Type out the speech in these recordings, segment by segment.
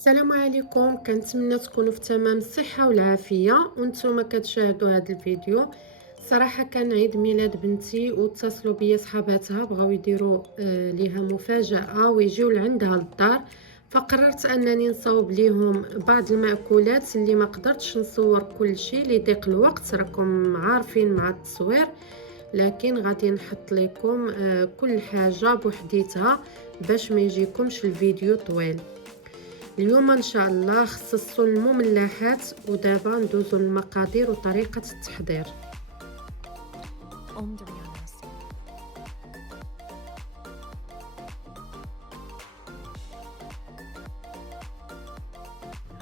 السلام عليكم، كنتمنى تكونوا في تمام الصحه والعافيه وانتم كتشاهدوا هذا الفيديو. صراحه كان عيد ميلاد بنتي واتصلوا بيا صحاباتها بغاو يديروا ليها مفاجاه ويجيو لعندها للدار، فقررت انني نصاوب ليهم بعض المأكولات اللي ما قدرتش نصور كل شيء لضيق الوقت، راكم عارفين مع التصوير، لكن غادي نحط لكم كل حاجه بوحديتها باش ما يجيكمش الفيديو طويل. اليوم ان شاء الله خصصوا المملحات، ودابا ندوزوا للمقادير وطريقه التحضير.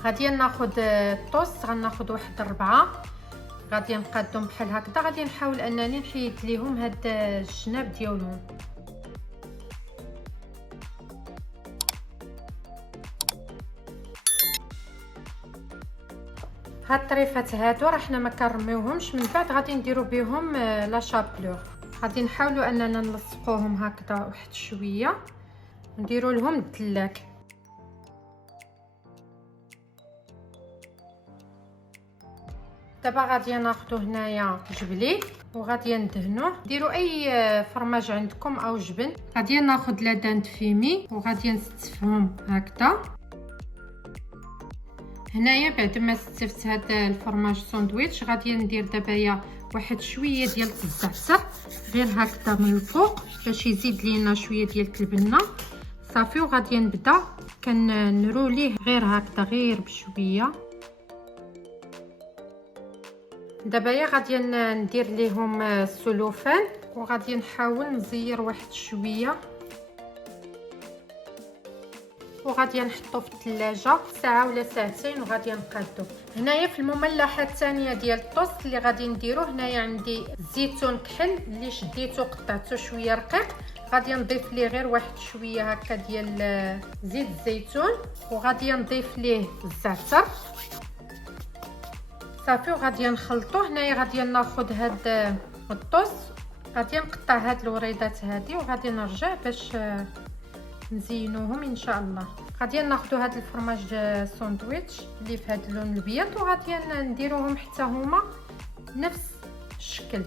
غادي ناخذ الطوس، غناخذ واحد 4، غادي نقادهم بحال هكذا. غادي نحاول انني نحيد ليهم هاد الجناب ديالهم. هاد الطريفات هادو راه حنا ما كنرميوهمش، من بعد غادي نديرو بهم لا شابلور. غادي نحاولوا اننا نلصقوهم هكذا واحد شويه، نديروا لهم الدلاك. دابا غادي ناخذو هنايا جبلي وغادي ندهنوه. ديروا اي فرماج عندكم او جبن. غادي ناخذ لا دانت فيمي وغادي نستفهم هكذا. هنايا بعد ما استفت هذا الفرماج ساندويتش غادي ندير دابا واحد شويه ديال الزعتر غير هكذا من الفوق باش يزيد لينا شويه ديال البنه صافي. وغادي نبدا كنروليه غير هكذا غير بشويه. دابا غادي ندير ليهم السلوفان وغادي نحاول نزير واحد شويه وغادي نحطو في الثلاجه ساعه ولا ساعتين وغادي نقادو. هنايا في المملحه الثانيه ديال الطوست اللي غادي نديرو، هنايا عندي زيتون كحل اللي شديته قطعته شويه رقيق، غادي نضيف ليه غير واحد شويه هكا ديال زيت الزيتون وغادي نضيف ليه الزعتر صافي وغادي نخلطوه. هنايا غادي ناخذ هاد الطوست، غادي نقطع هاد الوريدات هادي وغادي نرجع باش نزينوهم ان شاء الله. غادي ناخذوا هاد الفرماج ساندويتش اللي في هاد اللون الابيض وغادي نديروهم حتى هما نفس الشكل.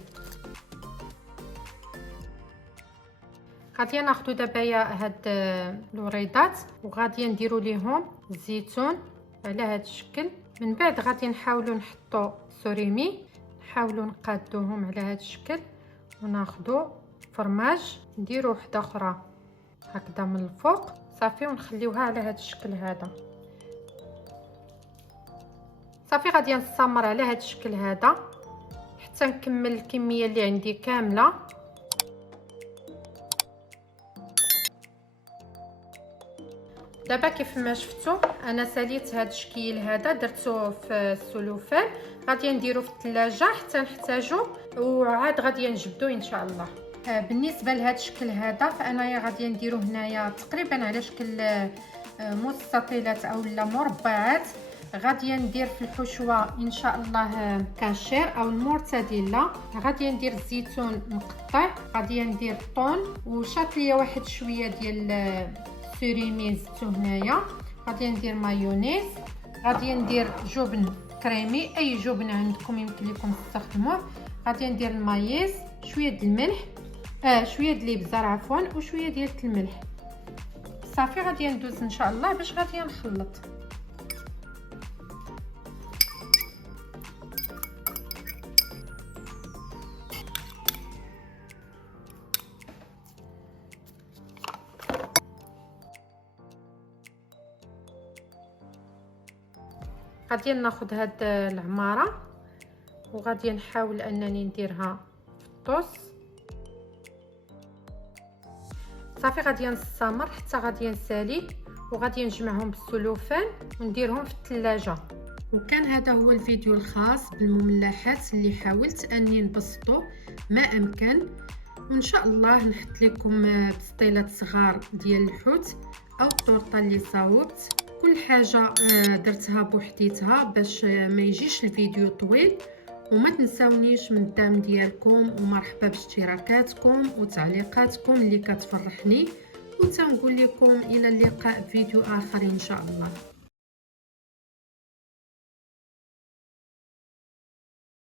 غادي ناخذوا دابا هاد الوريدات وغادي نديروا ليهم الزيتون على هاد الشكل. من بعد غادي نحاولوا نحطوا سوريمي، نحاولوا نقادوهم على هاد الشكل وناخذوا فرماج نديروا وحده اخرى هكذا من الفوق صافي ونخليوها على هذا الشكل هذا صافي. غادي نستمر على هذا الشكل هذا حتى نكمل الكميه اللي عندي كامله. دابا كيف ما شفتوا انا ساليت هذا الشكل هذا درته في السلوفان، غادي نديرو في الثلاجه حتى نحتاجو وعاد غادي نجبدو ان شاء الله. بالنسبه لهذا الشكل هذا فانا غادي نديرو هنايا تقريبا على شكل مستطيلات او لا مربعات. غادي ندير في الحشوه ان شاء الله كاشير او المورتاديلا، غادي ندير الزيتون مقطع، غادي ندير الطون وشاط ليا واحد شويه ديال سوريمي زدتو هنايا، غادي ندير مايونيز، غادي ندير جبن كريمي اي جبن عندكم يمكن لكم تستخدموه، غادي ندير المايز، شويه ديال الملح شويه ديال الابزار عفوا وشويه ديال الملح صافي. غادي ندوز ان شاء الله باش غادي نخلط. غادي ناخذ هاد العماره وغادي نحاول انني نديرها في الطوس صافي. غادي نستمر حتى غادي نسالي وغادي نجمعهم بالسلوفان ونديرهم في الثلاجه. وكان هذا هو الفيديو الخاص بالمملحات اللي حاولت اني نبسطه ما امكن، وان شاء الله نحط لكم بسطيلات صغار ديال الحوت او الطورطه اللي صاوبت. كل حاجه درتها بوحديتها باش ما يجيش الفيديو طويل. وما تنساونيش من الدعم ديالكم، ومرحبا باشتراكاتكم وتعليقاتكم اللي كتفرحني، وتنقول لكم الى اللقاء فيديو اخر ان شاء الله.